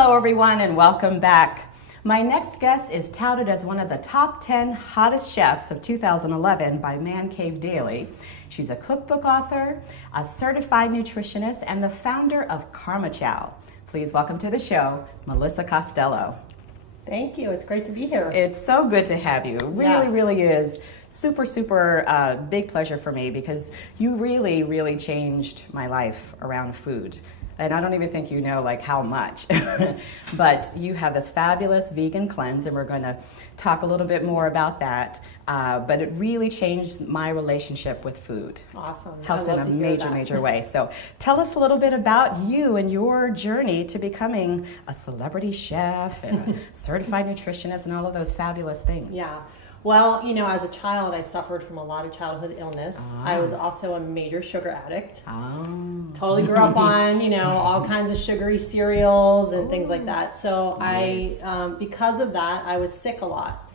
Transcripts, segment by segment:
Hello everyone and welcome back. My next guest is touted as one of the top 10 hottest chefs of 2011 by Man Cave Daily. She's a cookbook author, a certified nutritionist, and the founder of Karma Chow. Please welcome to the show, Melissa Costello. Thank you. It's great to be here. It's so good to have you. It Yes. really is. Super big pleasure for me because you really changed my life around food. And I don't even think you know like how much, but you have this fabulous vegan cleanse, and we're going to talk a little bit more about that. But it really changed my relationship with food. Awesome. Helped I in love a to hear that. major way. So tell us a little bit about you and your journey to becoming a celebrity chef and a certified nutritionist and all of those fabulous things. Yeah. Well, you know, as a child, I suffered from a lot of childhood illness. I was also a major sugar addict. Totally grew up on, you know, all kinds of sugary cereals and things like that. So because of that, I was sick a lot.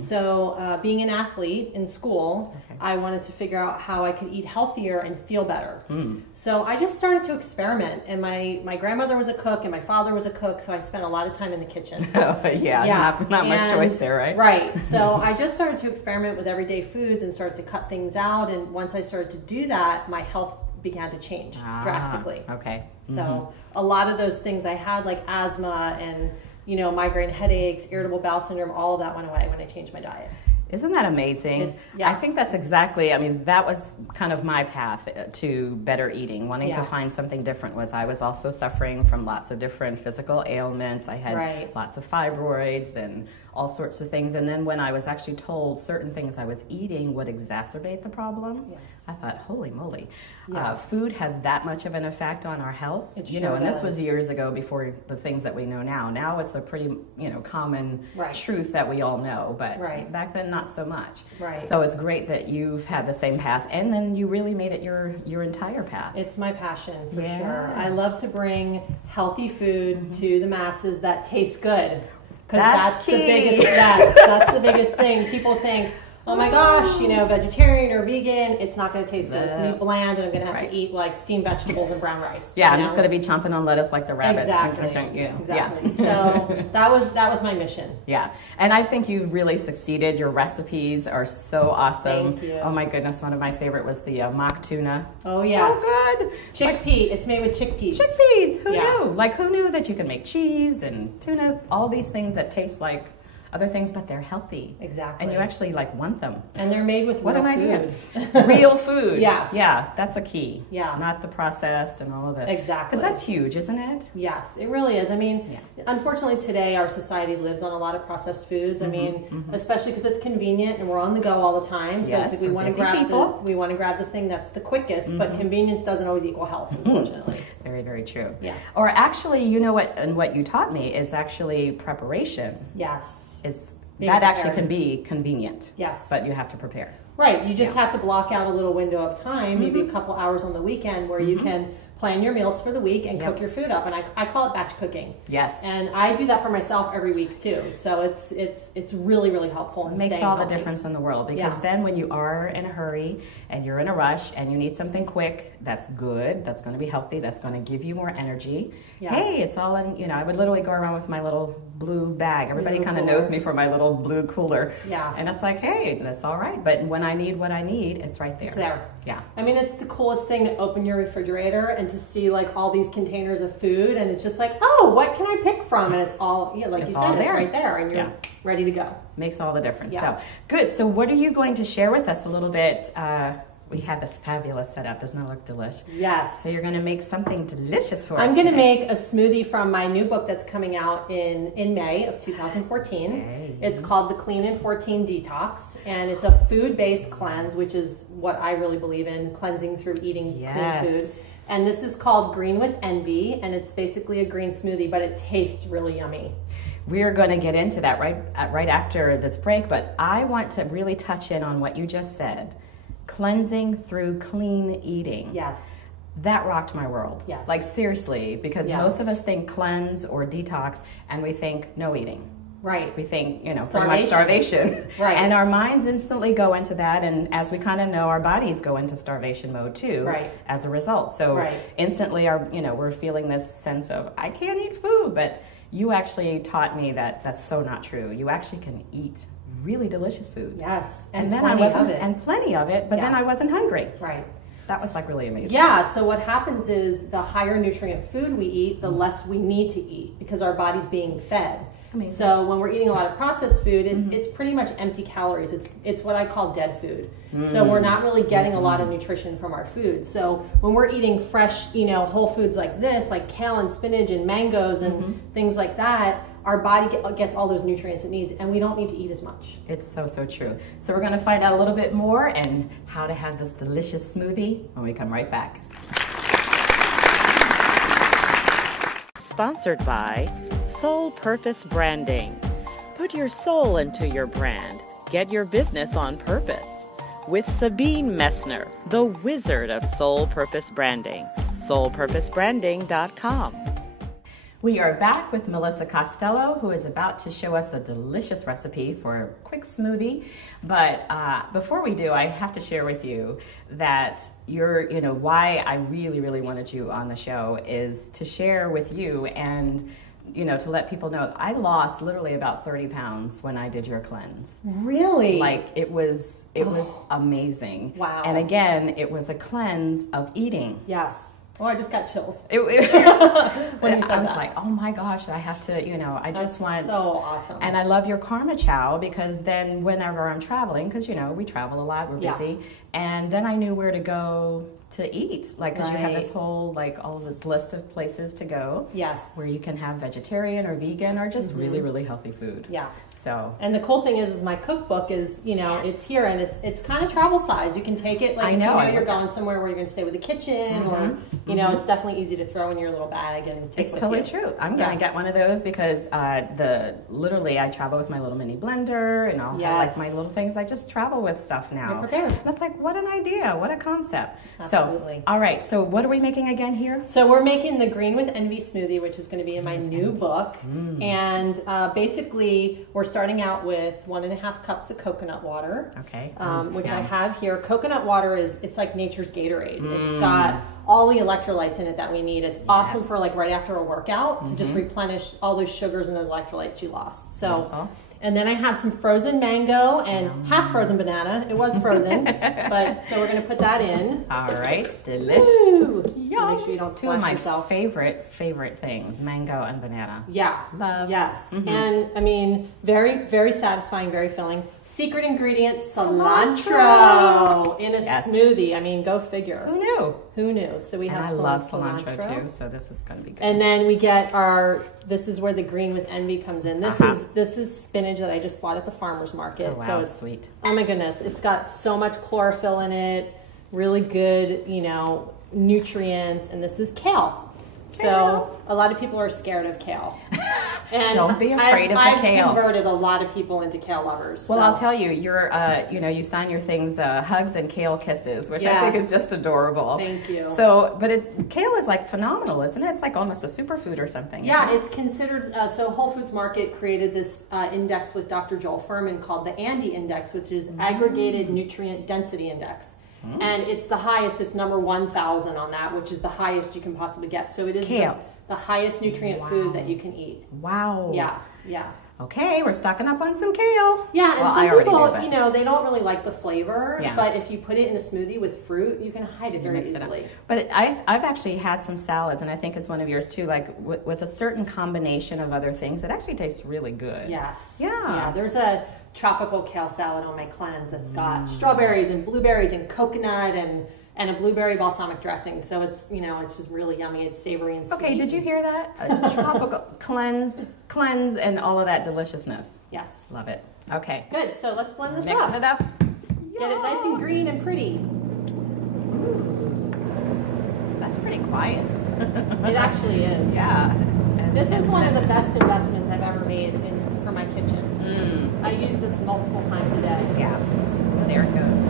So being an athlete in school, I wanted to figure out how I could eat healthier and feel better. So I just started to experiment. And my grandmother was a cook and my father was a cook, so I spent a lot of time in the kitchen. Not much choice there, right? Right. So I just started to experiment with everyday foods and started to cut things out. And once I started to do that, my health began to change drastically. Okay. So a lot of those things I had, like asthma and, you know, migraine headaches, irritable bowel syndrome, all of that went away when I changed my diet. Isn't that amazing? I think that's exactly, I mean, that was kind of my path to better eating. Wanting to find something different was I was also suffering from lots of different physical ailments. I had lots of fibroids and all sorts of things. And then when I was actually told certain things I was eating would exacerbate the problem, I thought, holy moly. Food has that much of an effect on our health. You know, and this was years ago before the things that we know now. Now it's a pretty, you know, common truth that we all know, but back then not so much. So it's great that you've had the same path, and then you really made it your entire path. It's my passion for sure. I love to bring healthy food to the masses that tastes good. Because that's the biggest, that's the biggest thing. People think, oh my gosh, you know, vegetarian or vegan, it's not going to taste good. It's going to be bland, and I'm going to have to eat like steamed vegetables and brown rice. I'm just going to be chomping on lettuce like the rabbits. Exactly. So that was my mission. And I think you've really succeeded. Your recipes are so awesome. Thank you. Oh my goodness, one of my favorite was the mock tuna. Oh yes. So good. Chickpea. It's made with chickpeas. Chickpeas. Who knew? Like who knew that you can make cheese and tuna, all these things that taste like other things, but they're healthy. Exactly. And you actually like want them. And they're made with real food. Real food. Yes. Yeah, that's a key. Yeah. Not the processed and all of that. Exactly. Because that's huge, isn't it? Yes, it really is. I mean, unfortunately today our society lives on a lot of processed foods. I mean, especially because it's convenient and we're on the go all the time. So it's like we want to grab the thing that's the quickest, but convenience doesn't always equal health, unfortunately. Very true. Yeah. Or actually, you know what, and what you taught me is actually preparation. Yes. That actually can be convenient. Yes. But you have to prepare. Right. You just have to block out a little window of time, maybe a couple hours on the weekend, where you can plan your meals for the week and cook your food up. And I call it batch cooking. Yes. And I do that for myself every week too. So it's really helpful. It makes all the difference in the world, because then when you are in a hurry and you're in a rush and you need something quick that's good, that's going to be healthy, that's going to give you more energy. Hey, it's all in, you know, I would literally go around with my little blue bag. Everybody kind of knows me for my little blue cooler. And it's like, hey, that's all right. But when I need what I need, it's right there. It's there. Yeah. I mean, it's the coolest thing to open your refrigerator and to see like all these containers of food, and it's just like, oh, what can I pick from? And it's all, like you said, it's right there, and you're ready to go. Makes all the difference. So good. So what are you going to share with us a little bit? We have this fabulous setup. Doesn't it look delish? Yes. So you're going to make something delicious for us. I'm going to make a smoothie from my new book that's coming out in May of 2014. It's called The Clean in 14 Detox, and it's a food-based cleanse, which is what I really believe in, cleansing through eating clean food. And this is called Green with Envy, and it's basically a green smoothie, but it tastes really yummy. We're going to get into that right after this break, but I want to really touch in on what you just said. Cleansing through clean eating. Yes. That rocked my world. Yes. Like seriously, because most of us think cleanse or detox and we think no eating. Right. We think, you know, pretty much starvation. Right. And our minds instantly go into that, and as we kind of know, our bodies go into starvation mode too. Right. As a result. So instantly we're feeling this sense of I can't eat food, but you actually taught me that that's so not true. You actually can eat really delicious food. Yes, and then I wasn't, and plenty of it, but then I wasn't hungry. Right. That was like really amazing. Yeah, so what happens is the higher nutrient food we eat, the less we need to eat because our body's being fed. Amazing. So when we're eating a lot of processed food, it's pretty much empty calories. It's what I call dead food. So we're not really getting a lot of nutrition from our food. So when we're eating fresh, whole foods like this, like kale and spinach and mangoes and things like that, our body gets all those nutrients it needs, and we don't need to eat as much. It's so, so true. So we're going to find out a little bit more and how to have this delicious smoothie when we come right back. Sponsored by Soul Purpose Branding. Put your soul into your brand. Get your business on purpose. With Sabine Messner, the wizard of Soul Purpose Branding. SoulPurposeBranding.com. We are back with Melissa Costello, who is about to show us a delicious recipe for a quick smoothie. But before we do, I have to share with you that why I really, really wanted you on the show is to share with you and to let people know I lost literally about 30 pounds when I did your cleanse. Really? Like it was amazing. Wow. And again, it was a cleanse of eating. Yes. Oh, I just got chills. I was like, oh my gosh, I have to, I just want. That's so awesome. And I love your Karma Chow because then whenever I'm traveling, because, we travel a lot, we're busy. And then I knew where to go to eat, because you have this whole, all this list of places to go. Yes. Where you can have vegetarian or vegan or just really, really healthy food. Yeah. So. And the cool thing is my cookbook is, it's here and it's kind of travel size. You can take it, if you're going somewhere where you're going to stay with a kitchen or, it's definitely easy to throw in your little bag and take. It's totally true. I'm going to get one of those because literally I travel with my little mini blender and I'll have my little things. I just travel with stuff now. You're prepared. That's what an idea. What a concept. Absolutely. So, all right. So what are we making again here? So we're making the Green with Envy smoothie, which is going to be in my new book. And basically we're starting out with 1.5 cups of coconut water. Okay. Which I have here. Coconut water it's like nature's Gatorade. It's got all the electrolytes in it that we need. It's awesome for right after a workout to just replenish all those sugars and those electrolytes you lost. So, and then I have some frozen mango and half frozen banana. It was frozen, but so we're gonna put that in. All right, delicious. So make sure you don't Two of my yourself. favorite things, mango and banana. Yeah. Love. Yes. And I mean, very, very satisfying, very filling. Secret ingredient, cilantro in a smoothie. I mean, go figure. Who knew? Who knew? So we have I love cilantro too, so this is going to be good. And then we get this is where the Green with Envy comes in. This is spinach that I just bought at the farmer's market. Oh, wow, so it's sweet. Oh my goodness. It's got so much chlorophyll in it, really good, nutrients, and this is kale. So a lot of people are scared of kale. And don't be afraid of the kale. I've converted a lot of people into kale lovers. Well, I'll tell you, you're, you sign your things, hugs and kale kisses, which I think is just adorable. Thank you. So, but kale is phenomenal, isn't it? It's almost a superfood or something. Yeah, it's considered, so Whole Foods Market created this index with Dr. Joel Fuhrman called the ANDI Index, which is Aggregated Nutrient Density Index. And it's the highest, it's number 1,000 on that, which is the highest you can possibly get. So it is the highest nutrient food that you can eat. Wow. Yeah, yeah. Okay, we're stocking up on some kale. Yeah, and some people, they don't really like the flavor, but if you put it in a smoothie with fruit, you can hide it very easily. But I've actually had some salads, and I think it's one of yours too, with a certain combination of other things, it actually tastes really good. Yes. Yeah. There's a tropical kale salad on my cleanse that's got strawberries and blueberries and coconut and a blueberry balsamic dressing. So it's, it's just really yummy. It's savory and sweet. Okay, did you hear that? A tropical cleanse and all of that deliciousness. Yes. Love it. Okay. Good, so let's blend this Mix it up. Get it nice and green and pretty. That's pretty quiet. It actually is. Yeah. This is one of the best investments I've ever made for my kitchen. I use this multiple times a day. Yeah. There it goes.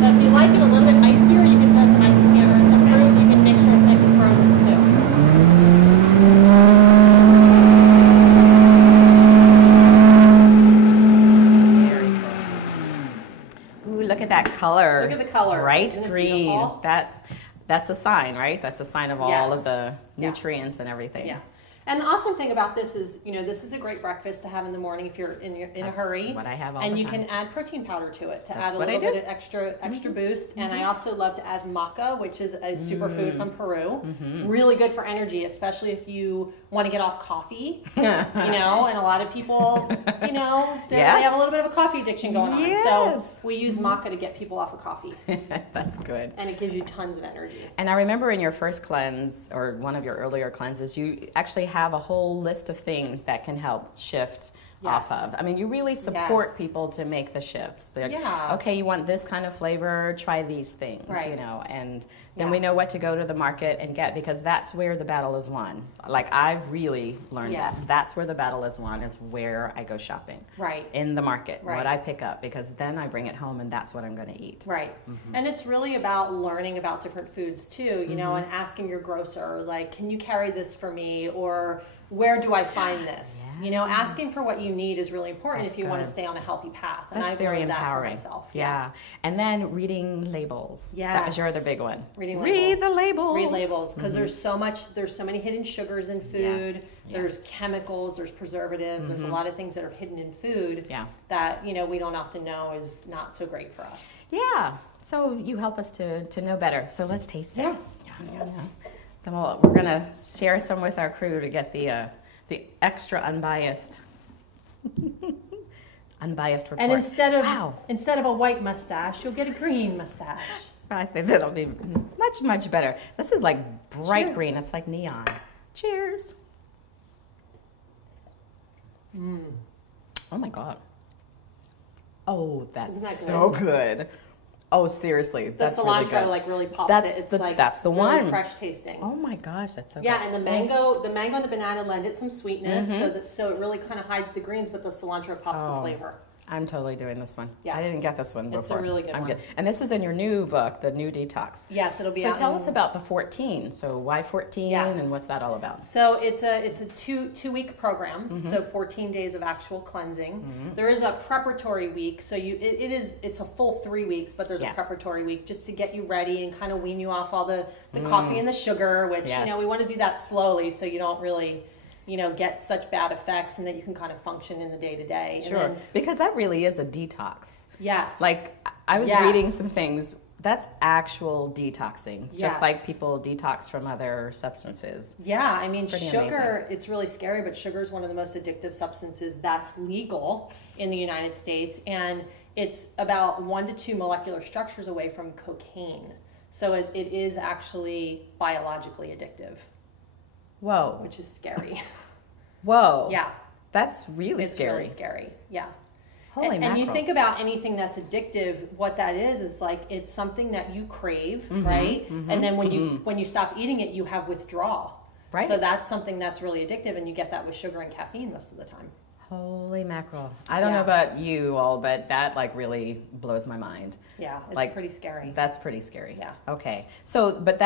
So if you like it a little bit icier, you can throw some icing here. The fruit, you can make sure it's nice and frozen too. Very good. Ooh, look at that color. Look at the color. Bright green. Beautiful? That's that's a sign, right? That's a sign of all of the nutrients and everything. Yeah. And the awesome thing about this is, this is a great breakfast to have in the morning if you're in a hurry. What I have all and the you time. can add protein powder to it to That's add a little bit of extra boost. And I also love to add maca, which is a superfood from Peru. Really good for energy, especially if you want to get off coffee. And a lot of people, they have a little bit of a coffee addiction going on. So we use maca to get people off of coffee. That's good. And it gives you tons of energy. And I remember in your first cleanse, or one of your earlier cleanses, you actually have a whole list of things that can help shift off of. I mean, you really support people to make the shifts. They're like, okay, you want this kind of flavor, try these things, and then we know what to go to the market and get, because that's where the battle is won. Like, I've really learned that. That's where the battle is won, is where I go shopping. Right. In the market, what I pick up, because then I bring it home and that's what I'm going to eat. Right. And it's really about learning about different foods too, and asking your grocer, like, can you carry this for me? Or where do I find this? Asking for what you need is really important if you want to stay on a healthy path. And That's very empowering. That for myself. Yeah. And then reading labels. Yes. That was your other big one. Read the labels. Read labels, because there's so many hidden sugars in food. There's chemicals, there's preservatives, there's a lot of things that are hidden in food that, we don't often know is not so great for us. Yeah. So you help us to know better. So let's taste it. Yes. Yeah. Then we're going to share some with our crew to get the extra unbiased report. And instead of a white mustache, you'll get a green mustache. I think that'll be much, much better. This is like bright green. It's like neon. Cheers. Oh my God. Oh, that's so good. Oh, seriously, that's cilantro really good. really pops it. It's that's the really one. fresh tasting. Oh my gosh, that's so good. Yeah, and the mango and the banana lend it some sweetness, so it really kind of hides the greens, but the cilantro pops the flavor. I'm totally doing this one. Yeah. I didn't get this one before. It's a really good one. Good. And this is in your new book, The New Detox. Yes, it'll be so out. So tell us about the 14. So why 14 and what's that all about? So it's a two-week program, so 14 days of actual cleansing. There is a preparatory week, so it's a full 3 weeks, but there's a preparatory week just to get you ready and kind of wean you off all the coffee and the sugar, which, we want to do that slowly so you don't really get such bad effects, and that you can kind of function in the day-to-day. Sure, because that really is a detox. Yes. Like, I was reading some things, that's actual detoxing, just like people detox from other substances. Yeah, I mean, sugar, it's really scary, but sugar is one of the most addictive substances that's legal in the United States, and it's about 1 to 2 molecular structures away from cocaine. So it is actually biologically addictive. Whoa. Which is scary. Whoa. Yeah. That's really scary. It's really scary. Yeah. Holy mackerel. And you think about anything that's addictive, what that is like, it's something that you crave, right? And then when you stop eating it, you have withdrawal. Right. So that's something that's really addictive, and you get that with sugar and caffeine most of the time. Holy mackerel. I don't know about you all, but that really blows my mind. Yeah, it's pretty scary. That's pretty scary. Yeah. Okay. So, but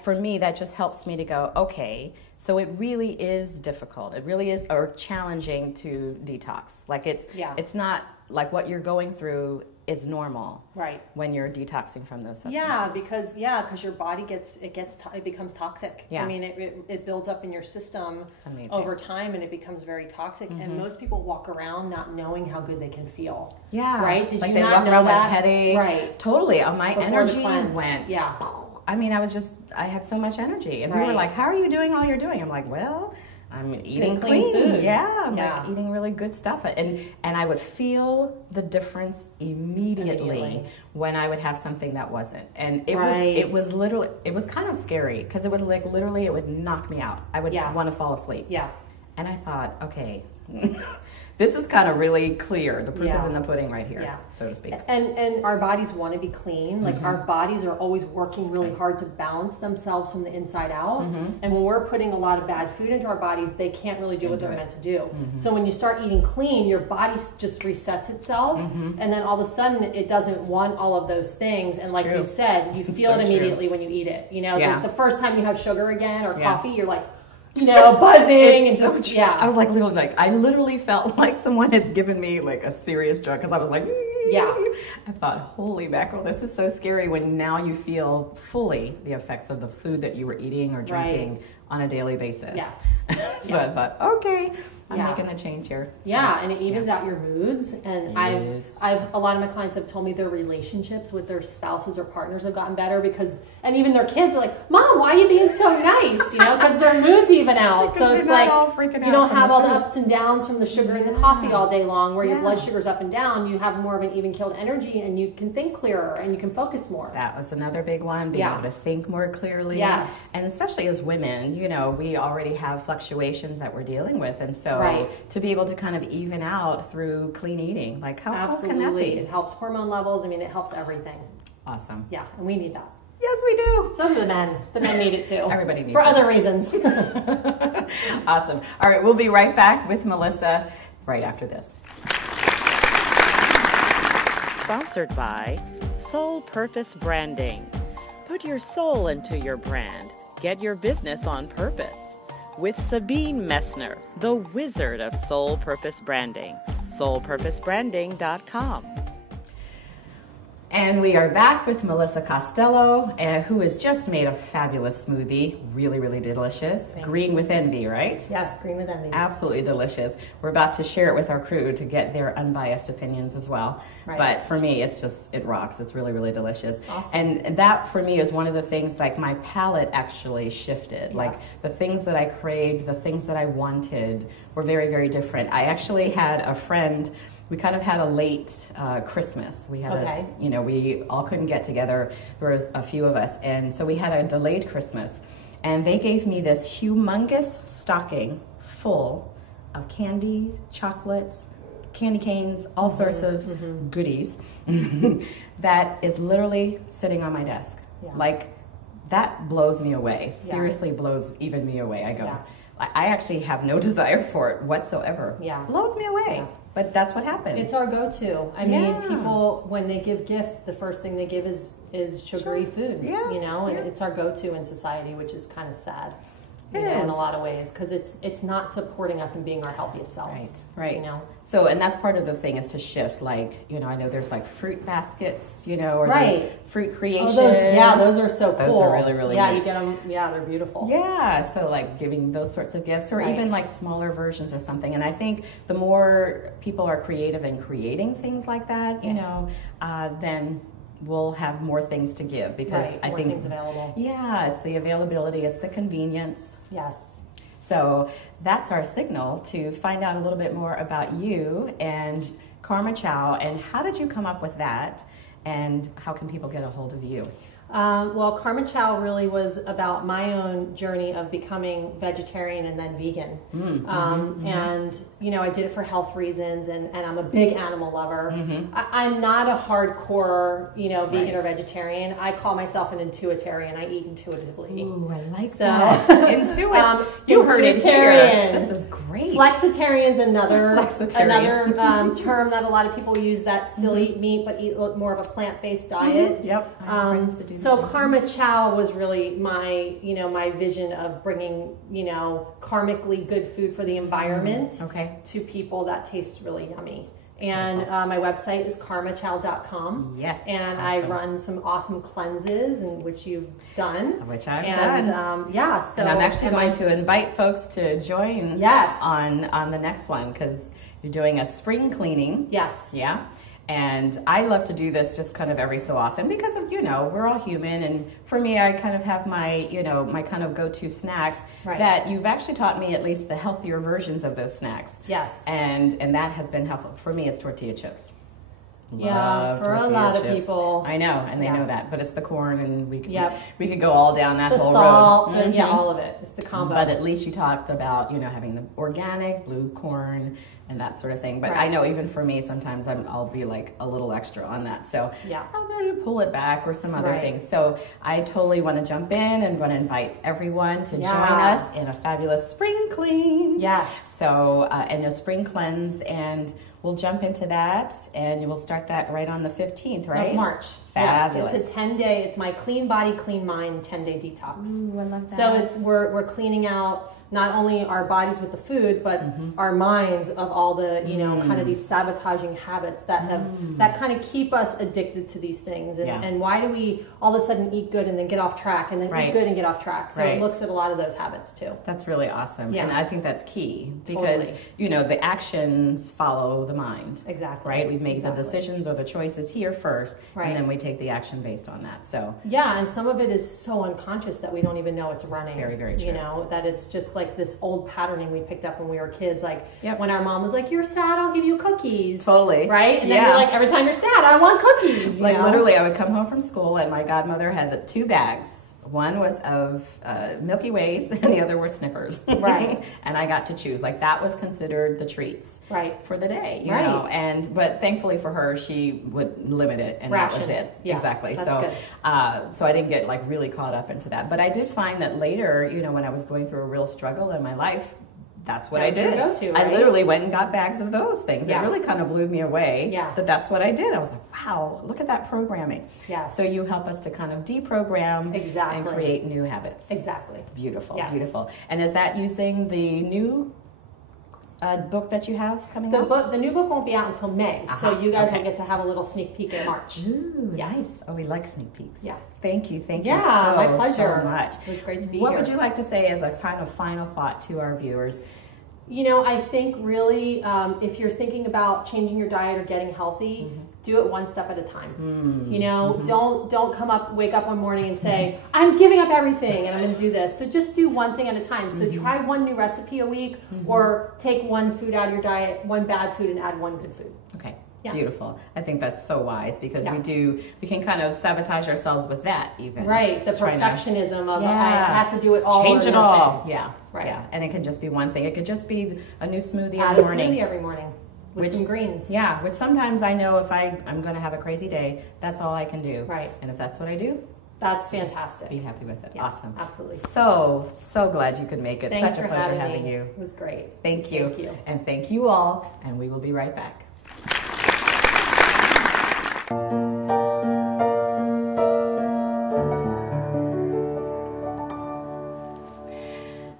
for me, that just helps me to go, okay, so it really is difficult. It really is, or challenging to detox. Like it's not like what you're going through is normal. Right. When you're detoxing from those substances. Yeah, because your body it becomes toxic. Yeah. I mean, it builds up in your system over time, and it becomes very toxic. And most people walk around not knowing how good they can feel. Yeah. Right? Did you not know that? With headaches. Right. Totally. My energy went. Yeah. I mean, I had so much energy. And people were like, how are you doing all you're doing? I'm like, well, I'm eating clean food. Yeah, I'm like eating really good stuff. And I would feel the difference immediately when I would have something that wasn't. And it was kind of scary, because it was like literally it would knock me out. I would want to fall asleep. Yeah. And I thought, okay, this is kind of really clear. The proof is in the pudding right here, so to speak. And our bodies want to be clean. Like our bodies are always working really hard to balance themselves from the inside out. And when we're putting a lot of bad food into our bodies, they can't really do what they're meant to do. So when you start eating clean, your body just resets itself. And then all of a sudden, it doesn't want all of those things. And like you said, you feel it immediately when you eat it. The first time you have sugar again or coffee, you're like, buzzing and just, I was like, I literally felt like someone had given me like a serious drug, because I was like, Yeah. I thought, holy mackerel, this is so scary when now you feel fully the effects of the food that you were eating or drinking on a daily basis. Yes. So I thought, okay, I'm making a change here. So, and it evens out your moods. And I've a lot of my clients have told me their relationships with their spouses or partners have gotten better because, and even their kids are like, Mom, why are you being so nice? You know, because their moods even out. So it's like you don't have all the ups and downs from the sugar and the coffee all day long where your blood sugar's up and down. You have more of an even-keeled energy and you can think clearer and you can focus more. That was another big one, being able to think more clearly. Yes. And especially as women, you know, we already have fluctuations that we're dealing with. And so to be able to kind of even out through clean eating, like how can that be? It helps hormone levels. I mean, it helps everything. Awesome. Yeah, and we need that. Yes, we do. So do the men. The men need it too. Everybody needs it. For other reasons. Awesome. All right, we'll be right back with Melissa right after this. Sponsored by Soul Purpose Branding. Put your soul into your brand. Get your business on purpose. With Sabine Messner, the wizard of Soul Purpose Branding. soulpurposebranding.com. And we are back with Melissa Costello, who has just made a fabulous smoothie. Really, really delicious. Green with envy, right? Yes, green with envy. Absolutely delicious. We're about to share it with our crew to get their unbiased opinions as well. Right. But for me, it's just, it rocks. It's really, really delicious. Awesome. And that for me is one of the things, like my palate actually shifted. Yes. Like the things that I craved, the things that I wanted were very, very different. I actually had a friend. We kind of had a late Christmas. We had we all couldn't get together. There were a few of us, and so we had a delayed Christmas. And they gave me this humongous stocking full of candies, chocolates, candy canes, all sorts of goodies that is literally sitting on my desk. Yeah. Like, that blows me away. Seriously blows even me away. I go, I actually have no desire for it whatsoever. Yeah. Blows me away. Yeah. But that's what happens. It's our go-to. I mean, people, when they give gifts, the first thing they give is sugary food, you know, and it's our go-to in society, which is kind of sad. You know, in a lot of ways, because it's not supporting us in being our healthiest selves. Right. You know? So, and that's part of the thing is to shift. Like, you know, I know there's like fruit baskets, you know, or there's fruit creations. Those are so cool. Those are really, really neat. You did them. Yeah, they're beautiful. Yeah. So like giving those sorts of gifts, or even like smaller versions of something. And I think the more people are creative in creating things like that, you know, then we'll have more things to give, because I think things available. Yeah, it's the availability, it's the convenience. Yes. So that's our signal to find out a little bit more about you and Karma Chow, and how did you come up with that, and how can people get a hold of you? Well, Karma Chow really was about my own journey of becoming vegetarian and then vegan. And, you know, I did it for health reasons, and I'm a big animal lover. I'm not a hardcore, you know, vegan or vegetarian. I call myself an intuitarian. I eat intuitively. Ooh, I like that. Intuit. You heard it here. This is great. Flexitarian's another term that a lot of people use that still eat meat but eat more of a plant-based diet. Yep. I have friends that do So Karma Chow was really my, you know, my vision of bringing, you know, karmically good food for the environment to people that tastes really yummy. And my website is karmachow.com. Yes. And I run some awesome cleanses, and which you've done. Which I've done. So and I'm actually going to invite folks to join on the next one, because you're doing a spring cleaning. Yes. Yeah. And I love to do this just kind of every so often, because of, you know, we're all human. And for me, I kind of have my, you know, my kind of go-to snacks that you've actually taught me at least the healthier versions of those snacks. Yes. And that has been helpful. For me, it's tortilla chips. Yeah, for a lot of people. I know, and they know that. But it's the corn, and we could go all down that whole road. The salt, all of it. It's the combo. But at least you talked about, you know, having the organic blue corn and that sort of thing. But I know even for me, sometimes I'll be like a little extra on that. So how will you pull it back, or some other things? So I totally want to jump in and want to invite everyone to join us in a fabulous spring clean. Yes. So, and a spring cleanse, and we'll jump into that, and you will start that right on the 15th, right? Of March. Fabulous. Yes, it's a 10-day, it's my clean body, clean mind 10-day detox. Ooh, I love that. So we're cleaning out not only our bodies with the food, but our minds of all the, you know, kind of these sabotaging habits that have, that kind of keep us addicted to these things. And why do we all of a sudden eat good and then get off track, and then eat good and get off track? So it looks at a lot of those habits too. That's really awesome. And I think that's key because, you know, the actions follow the mind. Exactly. Right? We make the decisions or the choices here first, and then we take the action based on that. So yeah, and some of it is so unconscious that we don't even know it's running. Very, very true. You know, that it's just like this old patterning we picked up when we were kids. Like when our mom was like, "You're sad, I'll give you cookies." Totally. Right? And then you're like, every time you're sad, I want cookies. Like literally, I would come home from school and my godmother had the 2 bags. One was of Milky Ways and the other were Snickers. Right. And I got to choose. Like that was considered the treats for the day, you know. But thankfully for her, she would limit it and that was it. Yeah, exactly. That's so good. so I didn't get like really caught up into that. But I did find that later, you know, when I was going through a real struggle in my life, that's what I did. I literally went and got bags of those things. It really kind of blew me away that that's what I did. I was like, wow, look at that programming. So you help us to kind of deprogram and create new habits. Exactly. Beautiful, beautiful. And is that using the new book that you have coming out? The new book won't be out until May, so you guys will get to have a little sneak peek in March. Ooh, nice. Oh, we like sneak peeks. Yeah. Thank you so, my pleasure. so much. It was great to be What here. would you like to say as a final thought to our viewers? You know, I think really if you're thinking about changing your diet or getting healthy, do it one step at a time. You know, don't wake up one morning and say, I'm giving up everything and I'm going to do this. So just do one thing at a time. So try one new recipe a week or take one food out of your diet, one bad food, and add one good food. Okay. Yeah. Beautiful. I think that's so wise because we can kind of sabotage ourselves with that even. Right. The perfectionism of I have to do it all. Change it all. Yeah. Right. Yeah. And it can just be one thing. It could just be a new smoothie in the morning. Add a smoothie every morning with some greens. Yeah. Which sometimes I know if I'm going to have a crazy day, that's all I can do. Right. And if that's what I do, that's fantastic. Be happy with it. Yeah, awesome. Absolutely. So glad you could make it. Thanks Such a pleasure having me. you. It was great. Thank you. Thank you. And thank you all. And we will be right back.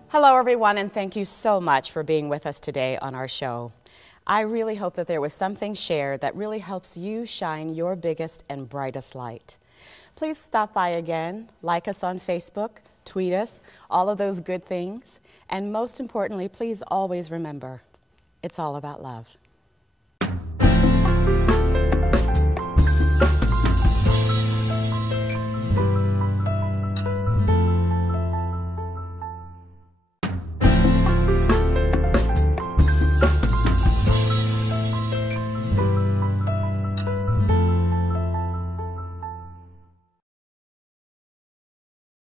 Hello, everyone, and thank you so much for being with us today on our show. I really hope that there was something shared that really helps you shine your biggest and brightest light. Please stop by again, like us on Facebook, tweet us, all of those good things. And most importantly, please always remember, it's all about love.